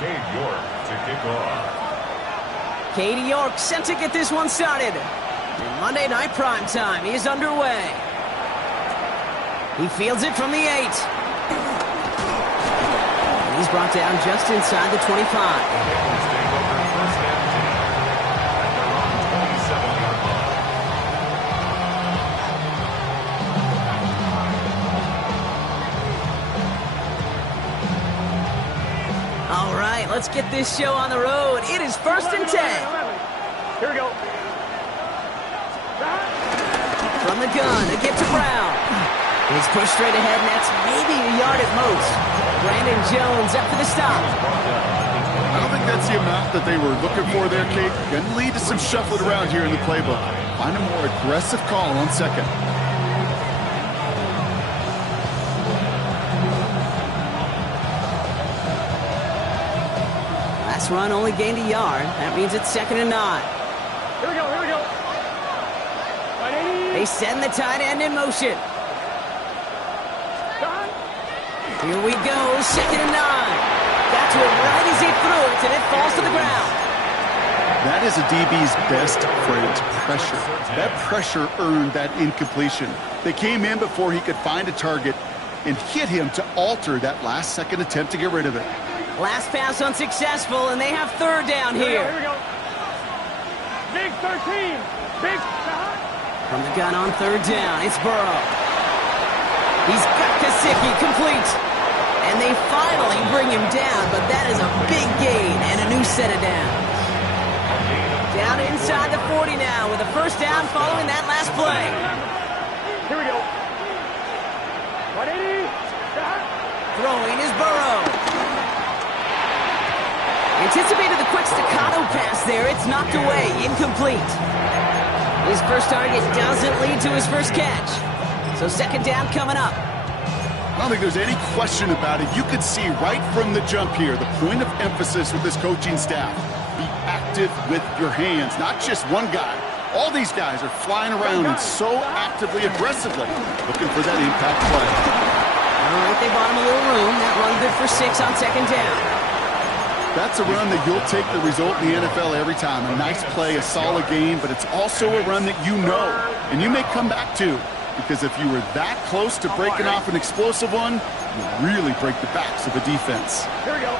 Cade York to kick off. Katie York set to get this one started. In Monday Night Primetime, he is underway. He fields it from the 8. And he's brought down just inside the 25. All right, let's get this show on the road. It is 1st and 10. Here we go. From the gun, to get to Brown. He's pushed straight ahead, and that's maybe a yard at most. Brandon Jones up for the stop. I don't think that's the amount that they were looking for there, Kate. Going to lead to some shuffling around here in the playbook. Find a more aggressive call on second. Last run only gained a yard. That means it's 2nd and 9. Here we go, here we go. They send the tight end in motion. Here we go, 2nd and 9. Got to it right as he threw it, and it falls to the ground. That is a DB's best friend, pressure. That pressure earned that incompletion. They came in before he could find a target and hit him to alter that last-second attempt to get rid of it. Last pass unsuccessful, and they have 3rd down here. Here we go. Big 13. Big. From the gun on 3rd down, it's Burrow. He's got Kasicki complete. And they finally bring him down, but that is a big gain and a new set of downs. Down inside the 40 now with a 1st down following that last play. Here we go. 180. Throwing is Burrow. Anticipated the quick staccato pass there. It's knocked away, incomplete. His first target doesn't lead to his first catch. So 2nd down coming up. I don't think there's any question about it. You could see right from the jump here, the point of emphasis with this coaching staff. Be active with your hands, not just one guy. All these guys are flying around and so actively, aggressively looking for that impact play. All right, they bought him a little room. That run good for 6 on 2nd down. That's a run that you'll take the result in the NFL every time. A nice play, a solid game, but it's also a run that you know and you may come back to. Because if you were that close to breaking off an explosive one, you really break the backs of a defense. Here we go.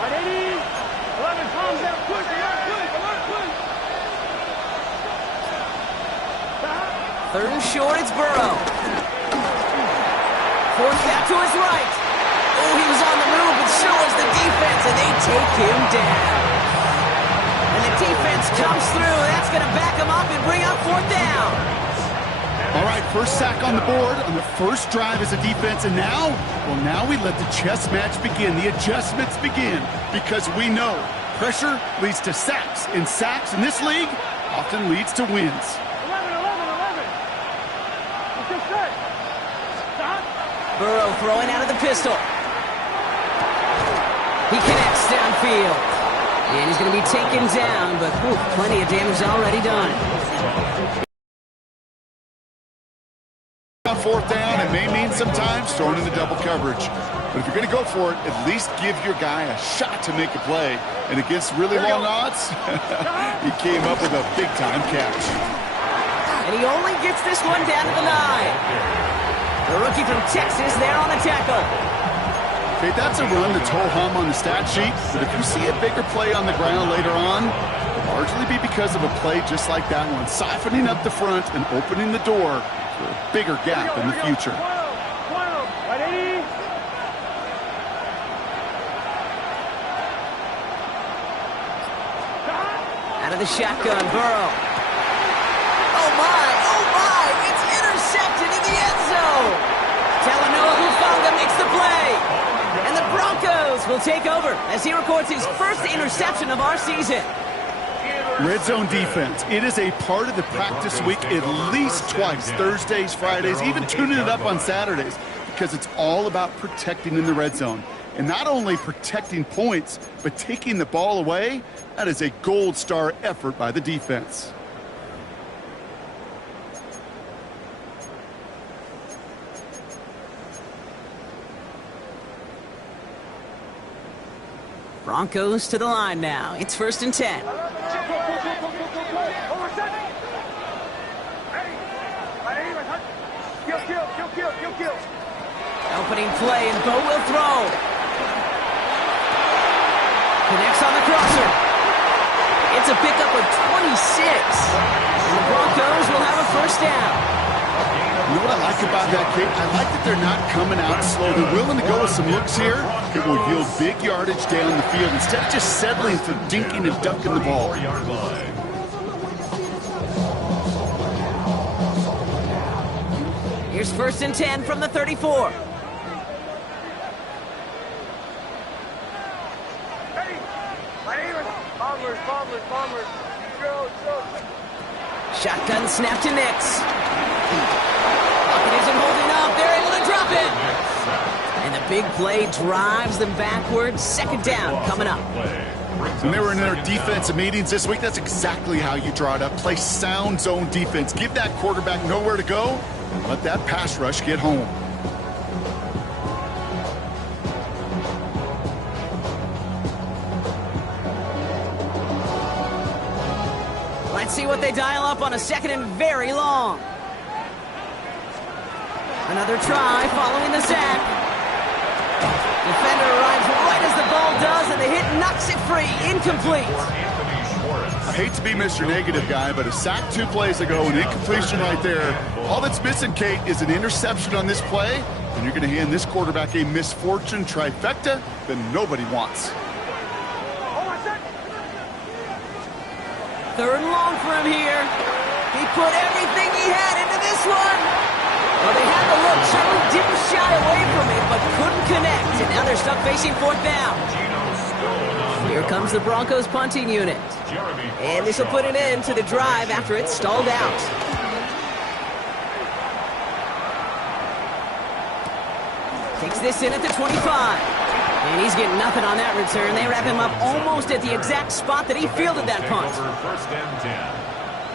180. 11 palms out. Push. Push. 3rd and short, it's Burrow. 4th down to his right. Oh, he was on the move, but so was the defense, and they take him down. And the defense comes through. That's going to back him up and bring up 4th down. All right, first sack on the board on the first drive as a defense, and now we let the chess match begin, the adjustments begin, because we know pressure leads to sacks, and sacks in this league often leads to wins. 11. Let's get set. Stop. Burrow throwing out of the pistol. He connects downfield. And he's going to be taken down, but plenty of damage already done. On 4th down, it may mean sometimes throwing into double coverage. But if you're going to go for it, at least give your guy a shot to make a play. And against really long odds, he came up with a big-time catch. And he only gets this one down to the 9. The rookie from Texas there on the tackle. Okay, that's a run that's ho-hum on the stat sheet. But if you see a bigger play on the ground later on, it'll largely be because of a play just like that one, siphoning up the front and opening the door for a bigger gap in the future. 180. Out of the shotgun, Burrow. Oh my, it's intercepted in the end zone. Talanoa Hufanga makes the play. And the Broncos will take over as he records his first interception of our season. Red zone defense. It is a part of the practice week at least twice, Thursdays, Fridays, even tuning it up on Saturdays, because it's all about protecting in the red zone. And not only protecting points, but taking the ball away. That is a gold star effort by the defense. Broncos to the line now. It's 1st and 10. Opening play, and Bo will throw. Connects on the crosser. It's a pickup of 26. And the Broncos will have a 1st down. You know what I like about that, Kate? I like that they're not coming out slow. They're willing to go with some looks here that will yield big yardage down the field instead of just settling for dinking and dunking the ball. Here's 1st and 10 from the 34. Shotgun snap to Nix. Pocket isn't holding up. They're able to drop it. And the big play drives them backwards. 2nd down coming up. When they were in their defensive meetings this week, that's exactly how you draw it up. Play sound zone defense. Give that quarterback nowhere to go. And let that pass rush get home. Let's see what they dial up on a 2nd and very long. Another try following the sack. Defender arrives right as the ball does, and the hit knocks it free. Incomplete. I hate to be Mr. Negative guy, but a sack 2 plays ago, an incompletion right there. All that's missing, Kate, is an interception on this play, and you're going to hand this quarterback a misfortune trifecta that nobody wants. 3rd and long for him here. He put everything he had into this one. Well, they had the look, certainly didn't shy away from it, but couldn't connect. And now they're stuck facing 4th down. Here comes the Broncos punting unit. And this will put an end to the drive after it's stalled out. Takes this in at the 25. And he's getting nothing on that return. They wrap him up almost at the exact spot that he fielded that punt. 1st and 10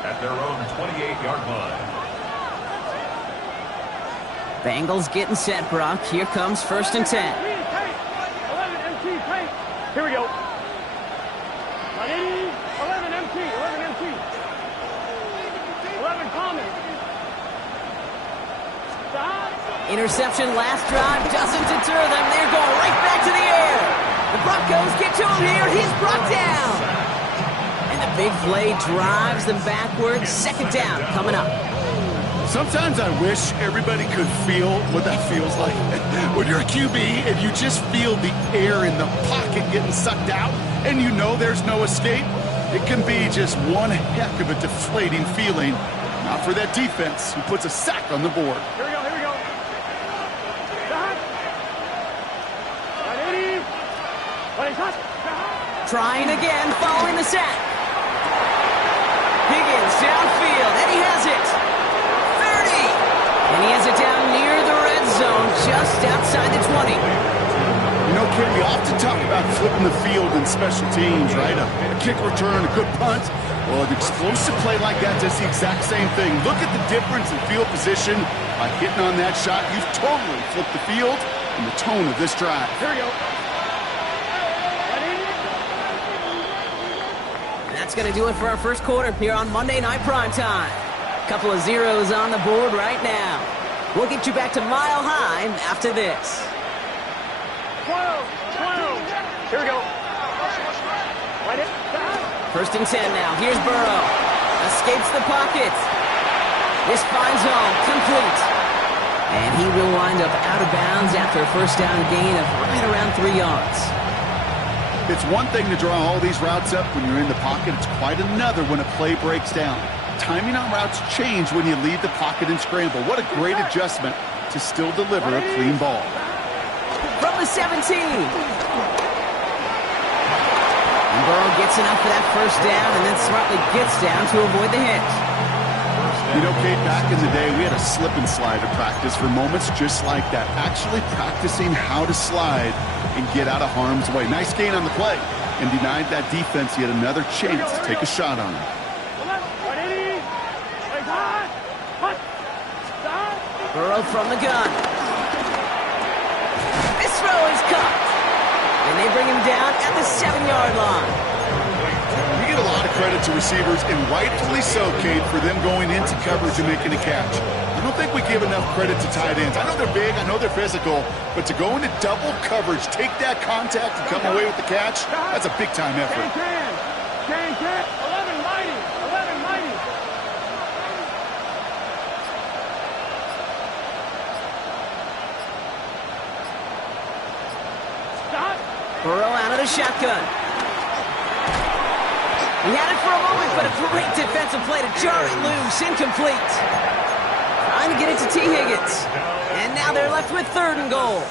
at their own 28-yard line. Bengals getting set, Brock. Here comes 1st and 10. 11 MT, tight. Here we go. 11 MT, 11 MT. 11 common. Stop. Interception last drive doesn't deter them. They're going right back to the air. The Broncos get to him here. He's brought down. And the big play drives them backwards. 2nd down coming up. Sometimes I wish everybody could feel what that feels like. When you're a QB and you just feel the air in the pocket getting sucked out and you know there's no escape, it can be just one heck of a deflating feeling. Not for that defense who puts a sack on the board. Here we go, here we go. Stop. Trying again following the sack. Higgins downfield, and he has it. 30. And he has it down near the red zone, just outside the 20. You know, Kid, we often talk about flipping the field in special teams, right? A kick return, a good punt. Well, an explosive play like that does the exact same thing. Look at the difference in field position. By hitting on that shot, you've totally flipped the field and the tone of this drive. Here we go. And that's going to do it for our first quarter here on Monday Night Primetime. Couple of zeros on the board right now. We'll get you back to Mile High after this. 12. Here we go. Right it. 1st and 10 now. Here's Burrow. Escapes the pocket. This finds home. Complete. And he will wind up out of bounds after a first down gain of right around 3 yards. It's one thing to draw all these routes up when you're in the pocket. It's quite another when a play breaks down. Timing on routes change when you leave the pocket and scramble. What a great adjustment to still deliver a clean ball. From the 17. And Burrow gets enough for that first down and then smartly gets down to avoid the hit. You know, Kate, back in the day, we had a slip and slide to practice for moments just like that. Actually practicing how to slide and get out of harm's way. Nice gain on the play and denied that defense yet another chance to take a shot on him. Burrow from the gun. This throw is caught. And they bring him down at the 7-yard line. You get a lot of credit to receivers, and rightfully so, Kate, for them going into coverage and making a catch. I don't think we give enough credit to tight ends. I know they're big, I know they're physical, but to go into double coverage, take that contact, and come away with the catch, that's a big-time effort. 10, 11 mighty, 11 mighty. Stop. Burrow out of the shotgun. He had it for a moment, but a great defensive play to jar it loose. Incomplete. Trying to get it to T. Higgins. And now they're left with 3rd and goal.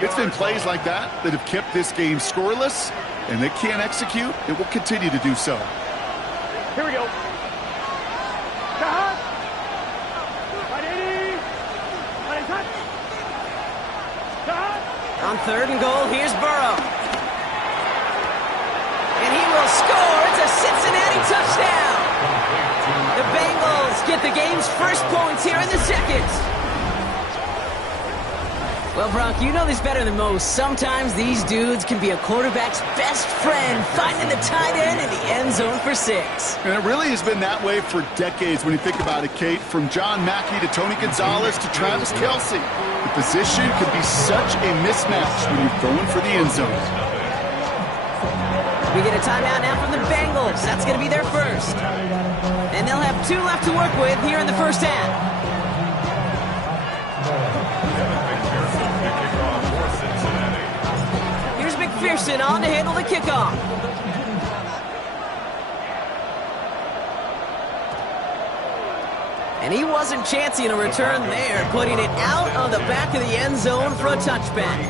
It's been plays like that that have kept this game scoreless, and they can't execute. It will continue to do so. Here we go. Cut. Right 80. Right cut. Cut. On 3rd and goal, here's Burrow. And he will score. It's a Cincinnati touchdown. The Bengals get the game's first points here in the second. Well, Bronk, you know this better than most. Sometimes these dudes can be a quarterback's best friend, finding the tight end in the end zone for 6. And it really has been that way for decades when you think about it, Kate. From John Mackey to Tony Gonzalez to Travis Kelce. The position can be such a mismatch when you're throwing for the end zone. We get a timeout now from the Bengals. That's going to be their first. And they'll have 2 left to work with here in the first half. Here's McPherson on to handle the kickoff. And he wasn't chancing a return there, putting it out on the back of the end zone for a touchback.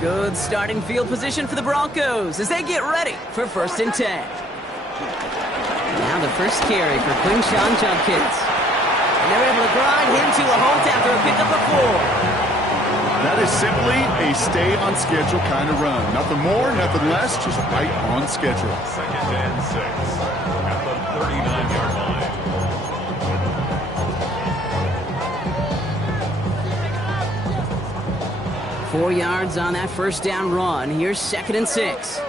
Good starting field position for the Broncos as they get ready for 1st and 10. Now the first carry for Quinshawn Judkins. And they're able to grind him to a halt after a pickup of 4. That is simply a stay-on-schedule kind of run. Nothing more, nothing less, just right on schedule. 2nd and 6 at the 39-yard line. 4 yards on that first down run. Here's 2nd and 6.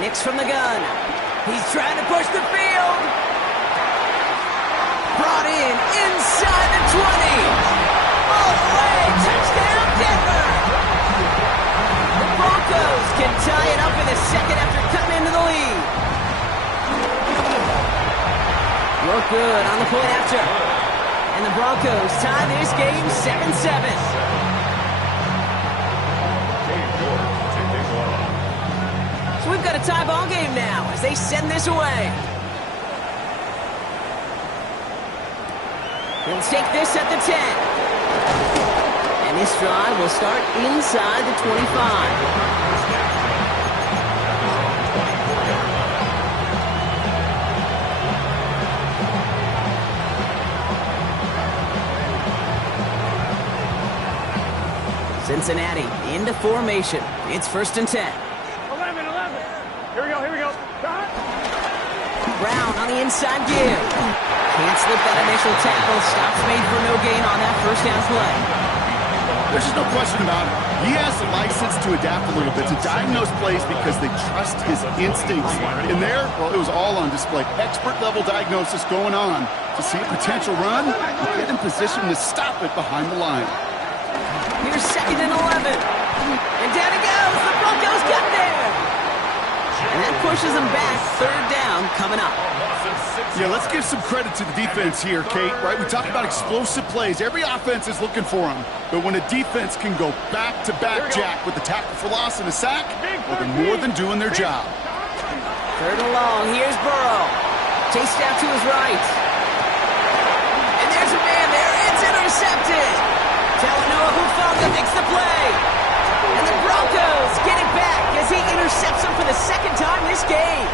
Nix from the gun. He's trying to push the field. Brought in inside the 20. All the way. Touchdown, Denver. The Broncos can tie it up in the second after cutting into the lead. Look good on the point after. And the Broncos tie this game 7-7. So we've got a tie ball game now as they send this away. He'll take this at the 10. And this drive will start inside the 25. Cincinnati into formation. It's 1st and 10. 11. Here we go. Cut. Brown on the inside give. Can't slip that initial tackle. Stops made for no gain on that first down play. There's just no question about it. He has the license to adapt a little bit, to diagnose plays because they trust his instincts. And there, well, it was all on display. Expert-level diagnosis going on to see a potential run and get in position to stop it behind the line. Here's 2nd and 11. And down he goes. The Broncos got there. And that pushes them back. 3rd down coming up. Yeah, let's give some credit to the defense here, Kate, right? We talk about explosive plays. Every offense is looking for them. But when a defense can go back-to-back, Jack, with the tackle for loss and a sack, well, they're more than doing their job. 3rd and long. Here's Burrow. Chased out to his right. And there's a man there. It's intercepted. Talanoa Hufanga makes the play. And the Broncos get it back as he intercepts him for the 2nd time this game.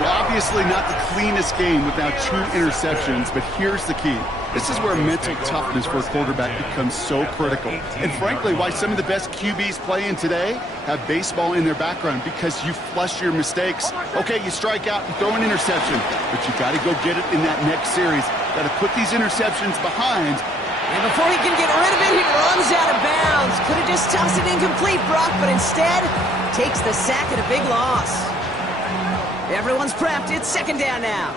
Well, obviously not the cleanest game without 2 interceptions, but here's the key. This is where mental toughness for a quarterback becomes so critical. And frankly, why some of the best QBs playing today have baseball in their background, because you flush your mistakes. Okay, you strike out and throw an interception, but you got to go get it in that next series. Got to put these interceptions behind. And before he can get rid of it, he runs out of bounds. Could have just tossed it incomplete, Brock, but instead takes the sack at a big loss. Everyone's prepped. It's second down now.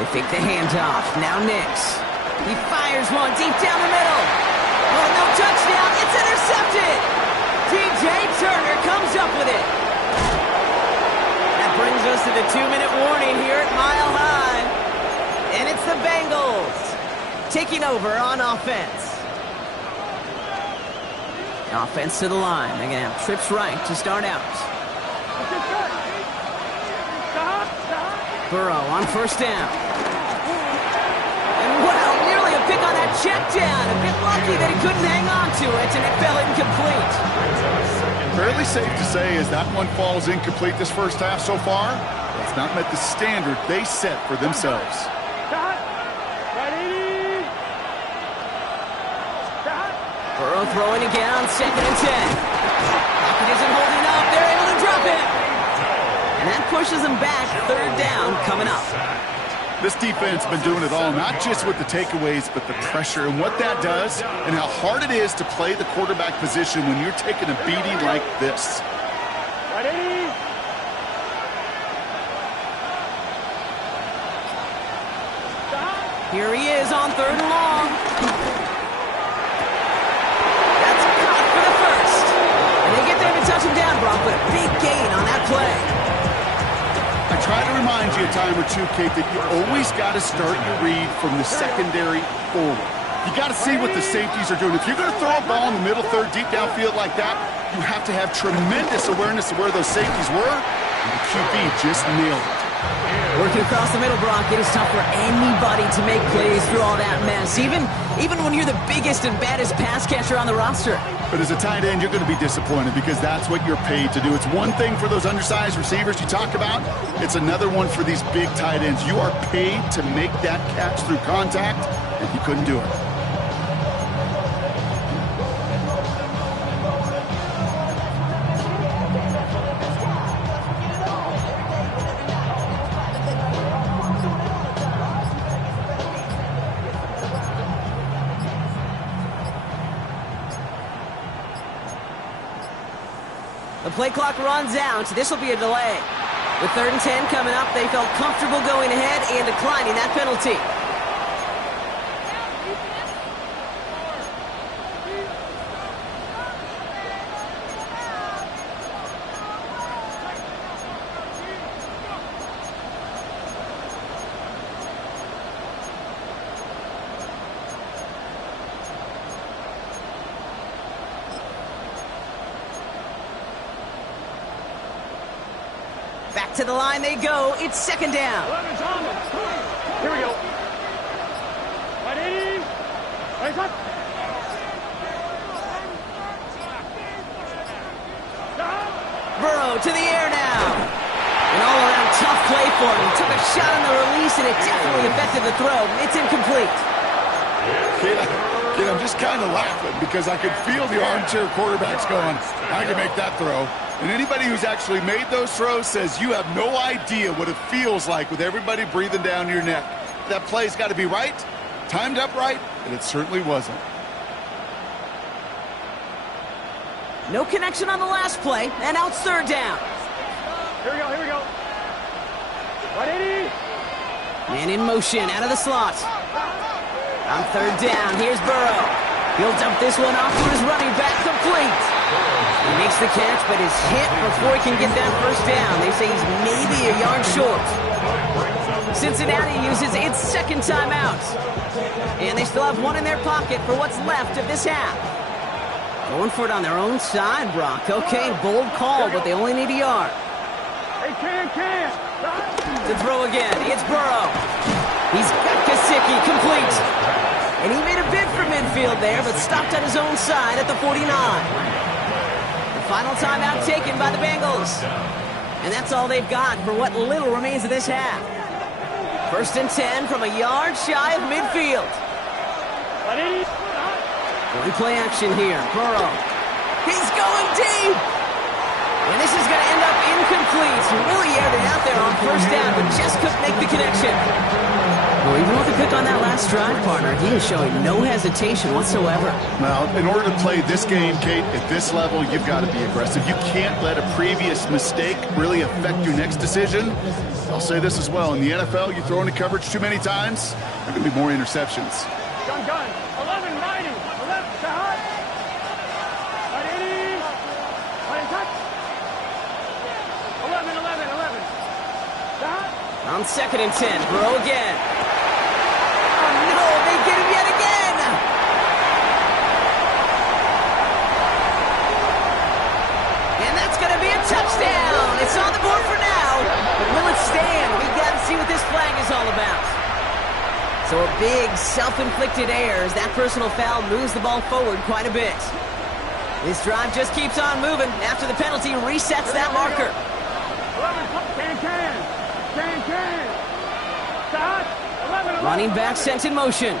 They fake the handoff. Now Nix. He fires one deep down the middle. Oh, no touchdown. It's intercepted. DJ Turner comes up with it. That brings us to the 2-minute warning here at Mile High. And it's the Bengals taking over on offense. Offense to the line. They're going to have trips right to start out. Burrow on first down. And wow, nearly a pick on that check down. A bit lucky that he couldn't hang on to it, and it fell incomplete. Fairly safe to say as that one falls incomplete this first half so far, it's not met the standard they set for themselves. Burrow throwing again on 2nd and 10. Pocket isn't holding up. They're able to drop it. And that pushes them back. 3rd down coming up. This defense has been doing it all, not just with the takeaways, but the pressure and what that does and how hard it is to play the quarterback position when you're taking a beating like this. Here he is on 3rd and long. That's caught for the first. And they get there to touch him down, Brock, but a big gain on that play. I try to remind you a time or two, Kate, that you always got to start your read from the secondary forward. You got to see what the safeties are doing. If you're going to throw a ball in the middle third, deep downfield like that, you have to have tremendous awareness of where those safeties were, and the QB just nailed it. Working across the middle, Brock, it is tough for anybody to make plays through all that mess, even when you're the biggest and baddest pass catcher on the roster. But as a tight end, you're going to be disappointed because that's what you're paid to do. It's one thing for those undersized receivers you talk about. It's another one for these big tight ends. You are paid to make that catch through contact, and he couldn't do it. The play clock runs out. This will be a delay. With 3rd and 10 coming up, they felt comfortable going ahead and declining that penalty. Back to the line they go. It's 2nd down. Here we go. Ready? Ready, set. Burrow to the air now. An all-around tough play for him. He took a shot on the release, and it definitely affected the throw. It's incomplete. Kid, I'm just kind of laughing because I could feel the armchair quarterbacks going, I can make that throw. And anybody who's actually made those throws says you have no idea what it feels like with everybody breathing down your neck. That play's got to be right, timed up right, and it certainly wasn't. No connection on the last play, and now it's 3rd down. Here we go, here we go. Ready? Man in motion, out of the slot. On 3rd down, here's Burrow. He'll dump this one off to his running back, complete. He makes the catch, but is hit before he can get that first down. They say he's maybe a yard short. Cincinnati uses its 2nd timeout. And they still have one in their pocket for what's left of this half. Going for it on their own side, Brock. Okay, bold call, but they only need a yard. Hey, can. To throw again, it's Burrow. He's got Gesicki, complete. And he made a bid for midfield there, but stopped on his own side at the 49. Final timeout taken by the Bengals. And that's all they've got for what little remains of this half. 1st and 10 from a yard shy of midfield. One play action here. Burrow. He's going deep. And this is going to end up incomplete. Really aired it out there on first down, but just couldn't make the connection. Well, even with the pick on that last drive, partner, he is showing no hesitation whatsoever. Now, in order to play this game, Kate, at this level, you've got to be aggressive. You can't let a previous mistake really affect your next decision. I'll say this as well. In the NFL, you throw into coverage too many times, there are going to be more interceptions. Gun, 11 riding. 11 to hot. Ready. Right in touch. 11. To hot. On 2nd and 10, Burrow again. Oh, no, they get him yet again. And that's going to be a touchdown. It's on the board for now. But will it stand? We've got to see what this flag is all about. So a big self-inflicted error as that personal foul moves the ball forward quite a bit. This drive just keeps on moving after the penalty resets that marker. 11. Can. To hot. 11. Running back sent in motion.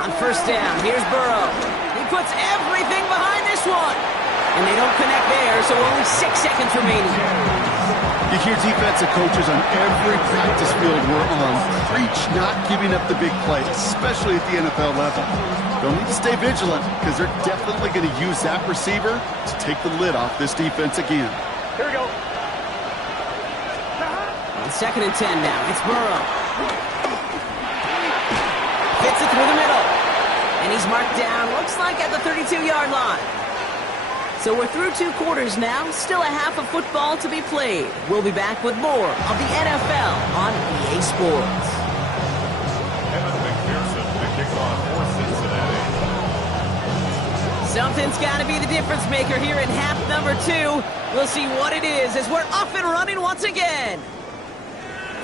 On first down, here's Burrow. He puts everything behind this one. And they don't connect there, so only 6 seconds remaining. You hear defensive coaches on every practice field we're on preach not giving up the big plays, especially at the NFL level. They'll need to stay vigilant because they're definitely going to use that receiver to take the lid off this defense again. Here we go. On 2nd and 10 now, it's Burrow. Fits it through the middle. And he's marked down, looks like at the 32-yard line. So we're through 2 quarters now, still a half of football to be played. We'll be back with more of the NFL on EA Sports. Evan McPherson, the kickoff for Cincinnati. Something's got to be the difference maker here in half number 2. We'll see what it is as we're off and running once again.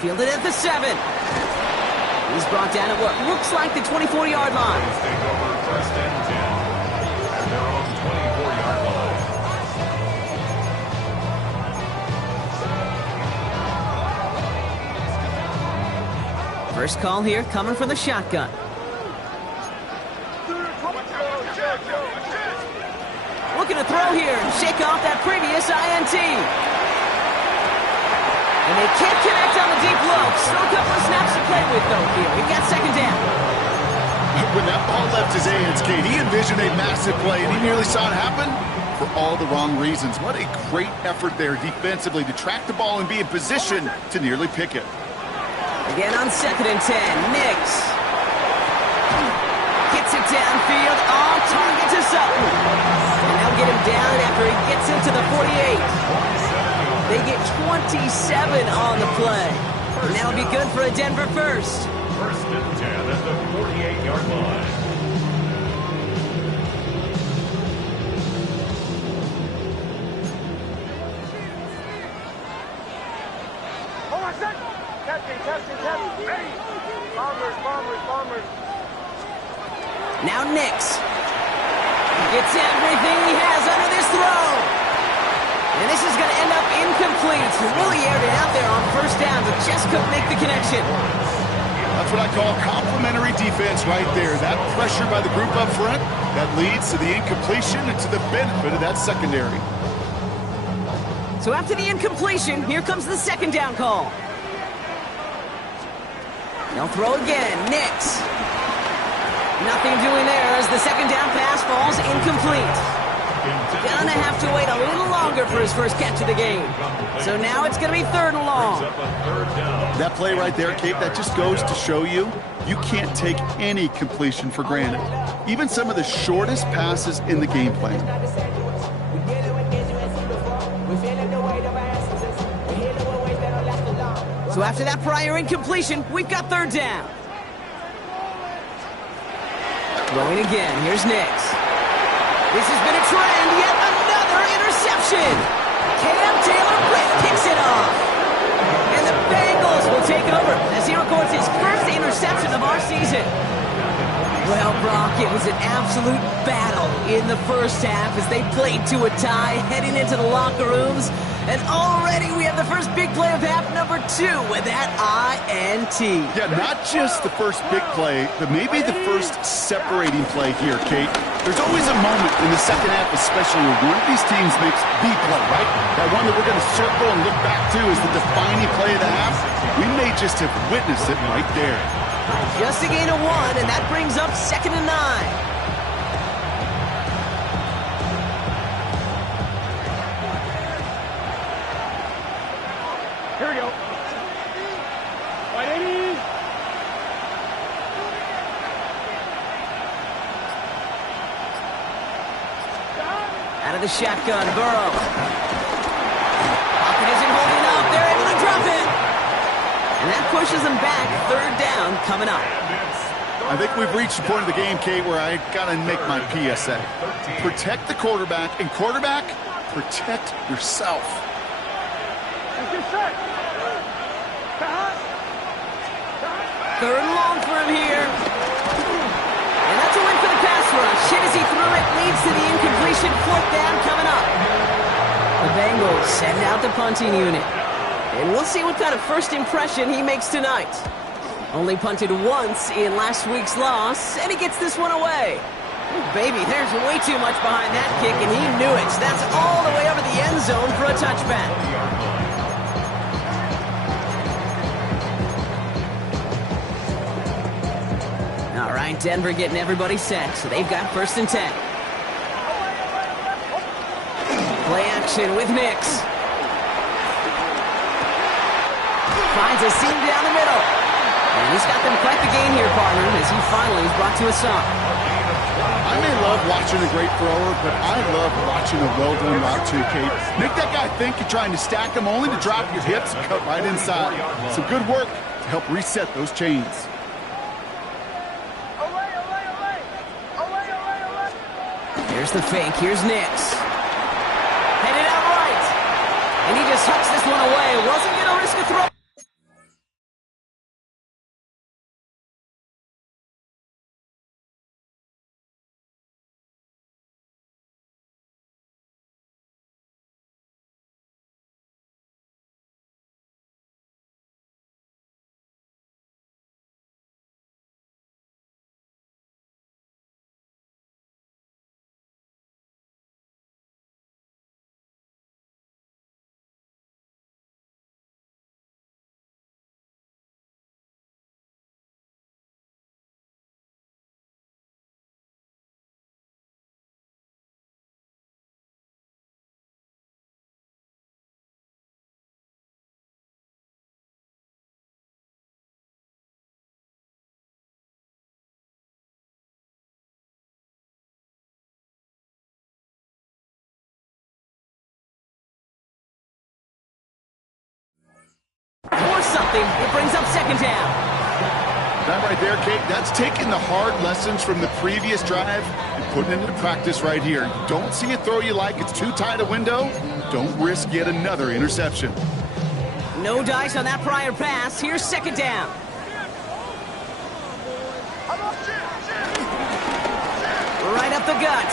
Fielded at the 7. He's brought down at what looks like the 24-yard line. Take over 1st and 10 at their own 24-yard line. First call here coming from the shotgun. Looking to throw here and shake off that previous INT. And they can't connect on the deep low. Still a couple of snaps to play with, though, here. We've got 2nd down. When that ball left his hands, Kate, he envisioned a massive play, and he nearly saw it happen for all the wrong reasons. What a great effort there defensively to track the ball and be in position to nearly pick it. Again on 2nd and 10, Nix. Gets it downfield, all targets is up. And they'll get him down after he gets into the 48. They get 27 on the play. And that'll be good for a Denver first. 1st and 10 at the 48-yard line. Hold on a sec. Testing. Ready. Bombers. Now Nix. Gets everything he has under this throw. And this is going to end up incomplete. He really aired it out there on first down, but just couldn't make the connection. That's what I call complimentary defense right there. That pressure by the group up front, that leads to the incompletion and to the benefit of that secondary. So after the incompletion, here comes the 2nd down call. They'll throw again. Nix. Nothing doing there as the 2nd down pass falls incomplete. Gonna have to wait a little longer for his first catch of the game. So now it's gonna be 3rd and long. That play right there, Kate, that just goes to show you can't take any completion for granted. Even some of the shortest passes in the game plan. So after that prior incompletion, we've got 3rd down. Throwing again, here's Nix. This has been a trend, yet another interception. Cam Taylor-Britt kicks it off. And the Bengals will take over as he records his first interception of our season. Well, Brock, it was an absolute battle in the first half as they played to a tie, heading into the locker rooms. And already we have the first big play of half number 2 with that INT. Yeah, not just the first big play, but maybe the first separating play here, Kate. There's always a moment in the second half, especially when one of these teams makes the play, right? That one that we're going to circle and look back to is the defining play of the half. We may just have witnessed it right there. Just a gain of 1, and that brings up 2nd and 9. Here we go. Right, Amy. Out of the shotgun, Burrow. Pocket isn't holding up. They're able to drop it. And that pushes them back. 3rd down coming up. I think we've reached the point of the game, Kate, where I got to make my PSA. Protect the quarterback, and quarterback, protect yourself. Let's get set. 3rd and long for him here. And that's a win for the pass rush. Hit as he threw it, leads to the incompletion. 4th down coming up. The Bengals send out the punting unit. And we'll see what kind of first impression he makes tonight. Only punted once in last week's loss, and he gets this one away. Ooh, baby, there's way too much behind that kick, and he knew it. That's all the way over the end zone for a touchback. All right, Denver getting everybody set, so they've got 1st and 10. Play action with Nix. Finds a seam down the middle. And he's got them quite the gain here, partner, as he finally is brought to a stop. I may love watching a great thrower, but I love watching a well-done route too, Kate. Make that guy think you're trying to stack him only to drop your hips and cut right inside. Some good work to help reset those chains. Here's the fake. Here's Nix. Headed out right. And he just hucks this one away. Wasn't going to risk a throw. Or something. It brings up 2nd down. That right there, Kate, that's taking the hard lessons from the previous drive and putting it into practice right here. You don't see a throw you like, it's too tight a window, don't risk yet another interception. No dice on that prior pass. Here's 2nd down. Right up the gut.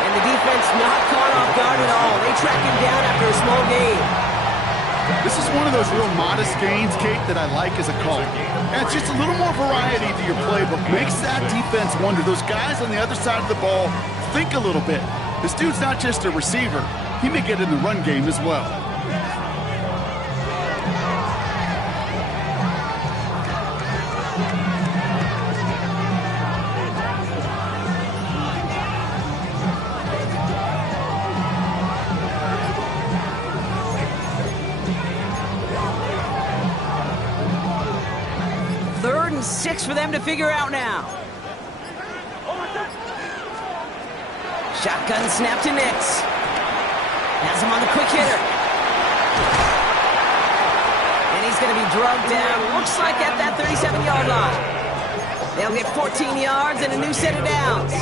And the defense not caught off guard at all. They track him down after a small gain. This is one of those real modest gains, Kate, that I like as a call. And it's just a little more variety to your playbook. Makes that defense wonder. Those guys on the other side of the ball think a little bit. This dude's not just a receiver. He may get in the run game as well. Third and 6 for them to figure out now. Shotgun snap to Nix. Has him on the quick hitter. And he's going to be drugged down. Looks like at that 37-yard line. They'll get 14 yards and a new set of downs.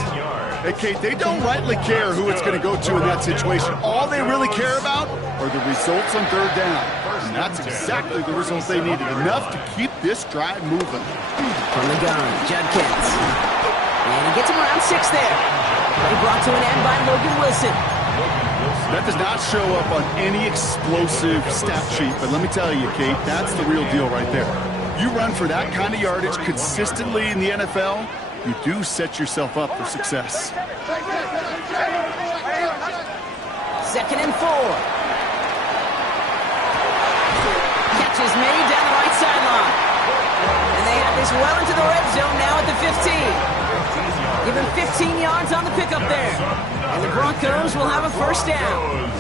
Hey, Kate, they don't rightly care who it's going to go to in that situation. All they really care about are the results on 3rd down. And that's exactly the results they needed. Enough to keep this drive moving. From the gun, Judkins. And he gets him around 6 there. Play brought to an end by Logan Wilson. That does not show up on any explosive stat sheet, but let me tell you, Kate, that's the real deal right there. You run for that kind of yardage consistently in the NFL, you do set yourself up for success. 2nd and 4. Catch is made down the right sideline. And they have this well into the red zone now at the 15. Give him 15 yards on the pickup there. And the Broncos will have a first down.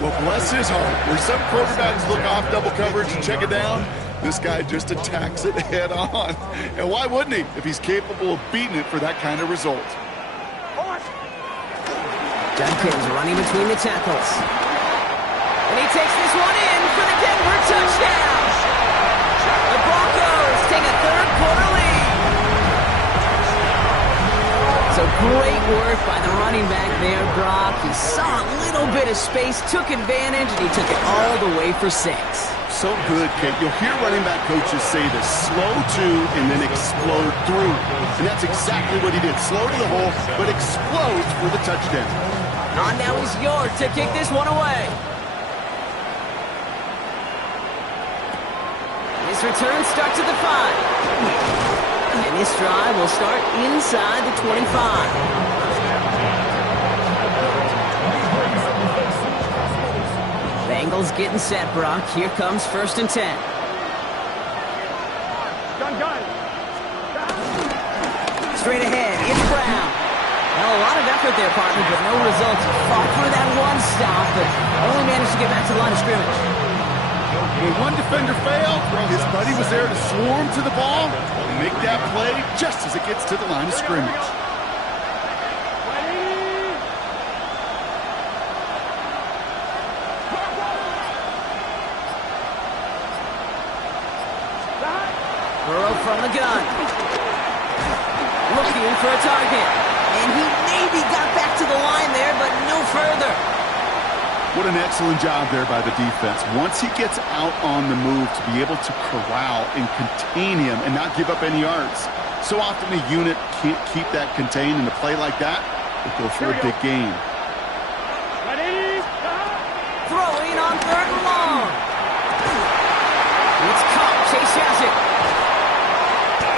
Well, bless his heart. Where some quarterbacks look off double coverage and check it down, this guy just attacks it head on. And why wouldn't he if he's capable of beating it for that kind of result? Judkins running between the tackles. And he takes this one in for the Denver touchdown. The Broncos take a third-quarter lead. So great work by the running back there, Brock. He saw a little bit of space, took advantage, and he took it all the way for 6. So good, Kate. You'll hear running back coaches say this: slow to and then explode through. And that's exactly what he did. Slow to the hole, but explodes for the touchdown. On now is York to kick this one away. This return starts at the 5. And this drive will start inside the 25. Bengals getting set, Brock. Here comes 1st and 10. Gun. Straight ahead, it's Brown. Well, a lot of effort there, partner, but no results. Fought through that one stop, but only managed to get back to the line of scrimmage. When one defender failed, his buddy was there to swarm to the ball and make that play just as it gets to the line of scrimmage. Burrow from the gun. Looking for a target. And he maybe got back to the line there, but no further. What an excellent job there by the defense. Once he gets out on the move, to be able to corral and contain him and not give up any yards. So often a unit can't keep that contained, and a play like that will go for a big gain. Throwing on 3rd and long. It's caught. Chase has it.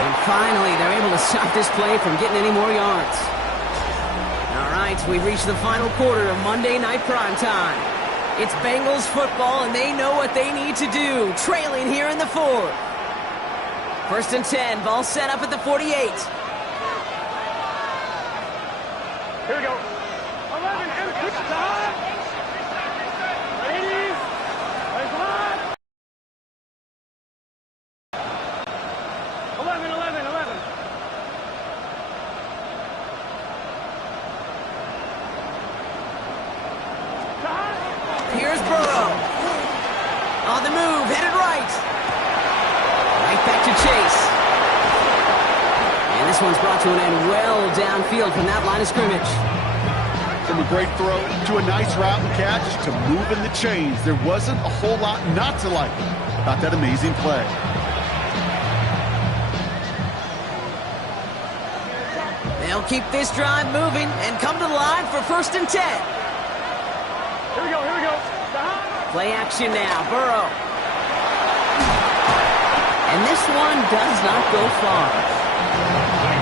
And finally, they're able to stop this play from getting any more yards. All right, we've reached the final quarter of Monday Night Primetime. It's Bengals football, and they know what they need to do, trailing here in the 4th. 1st and 10, ball set up at the 48. Here we go. 11 and 6. Ladies, plays hot. 11. Here's Burrow. On the move, headed right. Right back to Chase. And this one's brought to an end well downfield from that line of scrimmage. From a great throw to a nice route and catch to moving the chains. There wasn't a whole lot not to like about that amazing play. They'll keep this drive moving and come to the line for 1st and 10. Here we go. Play action now, Burrow. And this one does not go far.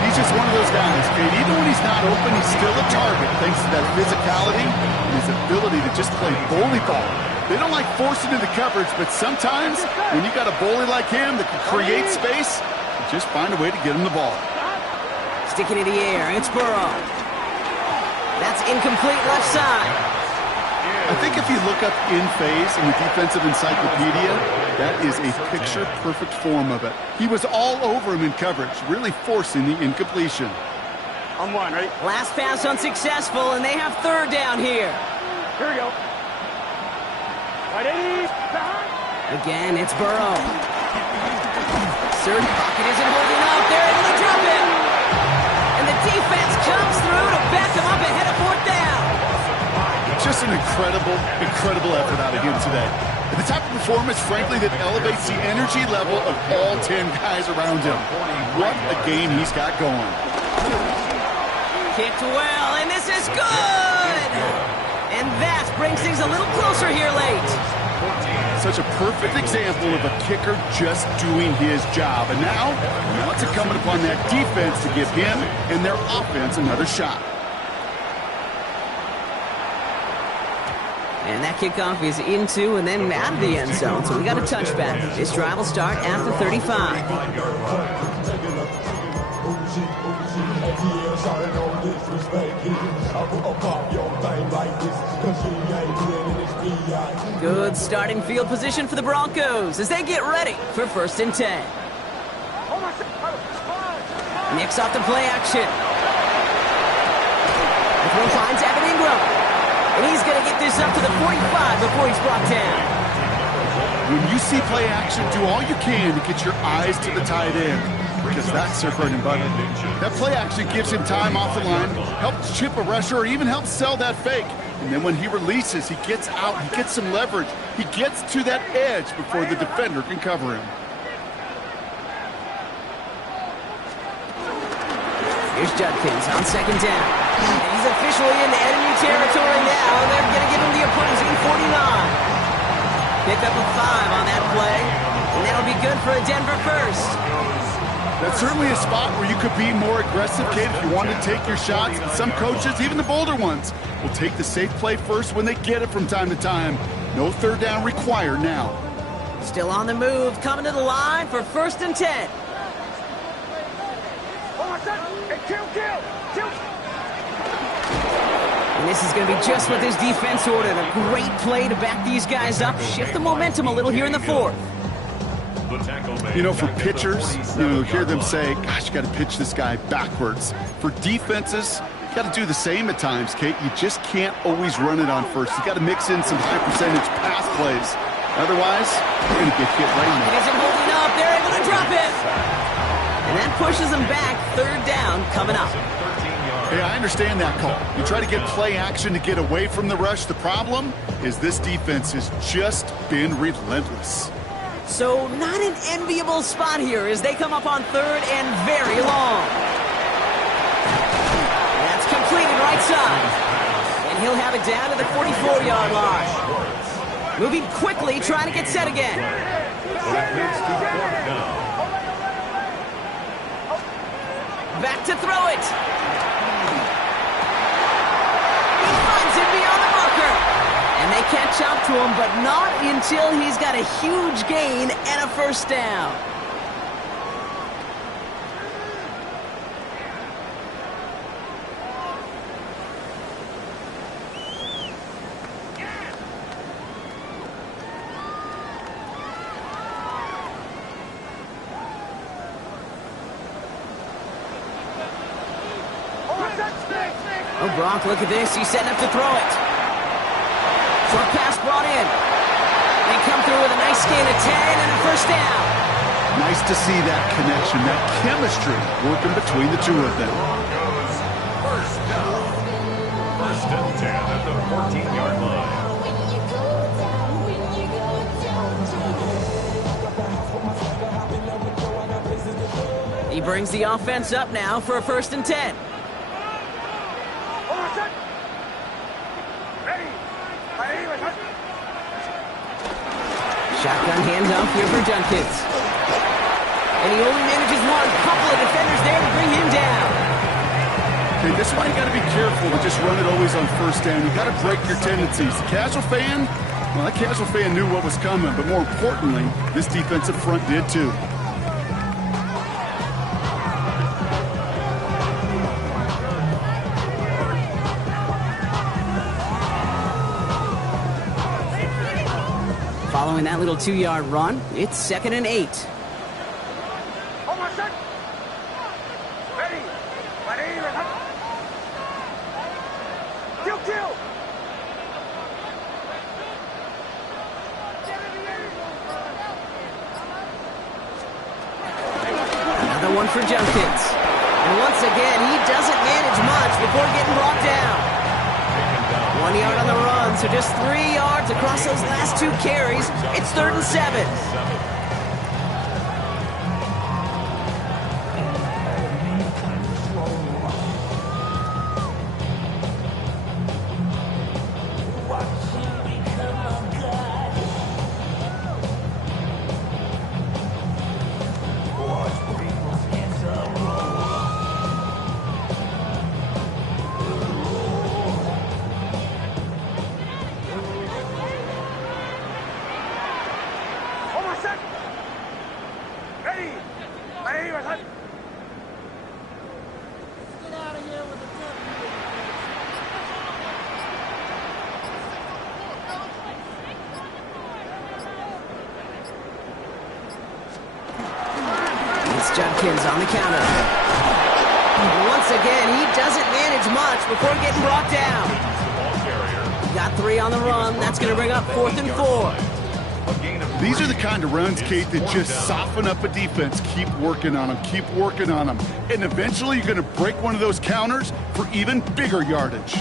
He's just one of those guys, Kate. Even when he's not open, he's still a target thanks to that physicality and his ability to just play bully ball. They don't like forcing into coverage, but sometimes when you got a bully like him that can create space, you just find a way to get him the ball. Sticking in the air, it's Burrow. That's incomplete left side. I think if you look up in phase in the defensive encyclopedia, that is a picture-perfect form of it. He was all over him in coverage, really forcing the incompletion. On 1, ready? Last pass unsuccessful, and they have 3rd down here. Here we go. Ready? Again, it's Burrow. Certain pocket isn't holding up. They're able to drop it. And the defense comes through to back them up ahead of 4th down. Just an incredible effort out of him today. The type of performance, frankly, that elevates the energy level of all 10 guys around him. What a game he's got going. Kicked well, and this is good! And that brings things a little closer here late. Such a perfect example of a kicker just doing his job. And now it's incumbent upon that defense to give him and their offense another shot. And that kickoff is into and then out of the end zone, so we got a touchback. This drive will start at the 35. Good starting field position for the Broncos as they get ready for 1st and 10. Nicks off the play action. The throw finds Evan Ingram. And he's going to get this up to the 45 before he's brought down. When you see play action, do all you can to get your eyes to the tight end, because that's their bread and butter. That play action gives him time off the line, helps chip a rusher, or even helps sell that fake. And then when he releases, he gets out, he gets some leverage. He gets to that edge before the defender can cover him. Here's Judkins on 2nd down. And he's officially in enemy territory now. They're going to give him the opposing 49. Pick up a 5 on that play. And that'll be good for a Denver first. That's certainly a spot where you could be more aggressive, Kate, if you want to take your shots. And some coaches, even the bolder ones, will take the safe play first when they get it from time to time. No 3rd down required now. Still on the move, coming to the line for 1st and 10. And this is going to be just what this defense ordered. A great play to back these guys up, shift the momentum a little here in the 4th. You know, for pitchers, you hear them say, gosh, you got to pitch this guy backwards. For defenses, you got to do the same at times, Kate. You just can't always run it on first. You got to mix in some high percentage pass plays. Otherwise, you're going to get hit right now. It isn't holding up. They're able to drop it. And that pushes them back. 3rd down coming up. Hey, I understand that call. You try to get play action to get away from the rush. The problem is this defense has just been relentless. So not an enviable spot here as they come up on 3rd and very long. That's completed right side. And he'll have it down to the 44-yard line. Moving quickly, trying to get set again. Back to throw it. He finds it beyond the marker. And they catch up to him, but not until he's got a huge gain and a 1st down. Oh, Gronk, look at this. He's setting up to throw it. Short pass brought in. They come through with a nice gain of 10 and a 1st down. Nice to see that connection, that chemistry working between the two of them. 1st down. 1st and 10 at the 14-yard line. He brings the offense up now for a 1st and 10. Shotgun handoff here for Judkins. And he only manages one. Couple of defenders there to bring him down. Okay, this is why you got to be careful to just run it always on 1st down. You got to break your tendencies. The casual fan, well, that casual fan knew what was coming, but more importantly, this defensive front did too. Following that little 2-yard run, it's 2nd and 8. Another one for Judkins. And once again, he doesn't manage much before getting brought down. 1 yard on the run. run, so just 3 yards across those last 2 carries. It's 3rd and 7. Judkins on the counter. Once again, he doesn't manage much before getting brought down. Got 3 on the run. That's going to bring up 4th and 4. These are the kind of runs, Kate, that just soften up a defense. Keep working on them. Keep working on them. And eventually you're going to break one of those counters for even bigger yardage.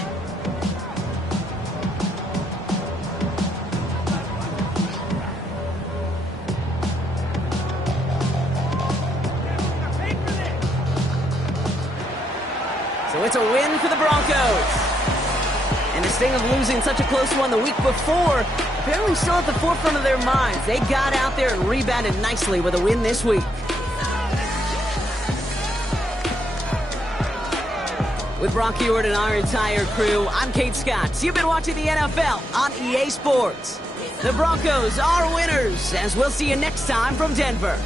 So it's a win for the Broncos. And the sting of losing such a close one the week before, apparently still at the forefront of their minds. They got out there and rebounded nicely with a win this week. With Brock Ewart and our entire crew, I'm Kate Scott. You've been watching the NFL on EA Sports. The Broncos are winners, as we'll see you next time from Denver.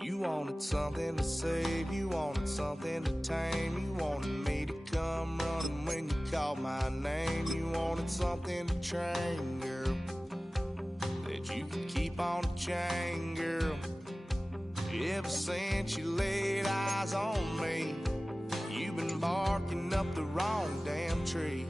You wanted something to save, you wanted something to tame, you wanted me to come running when you called my name, you wanted something to train, girl, that you could keep on the chain, girl. Ever since you laid eyes on me, you've been barking up the wrong damn tree.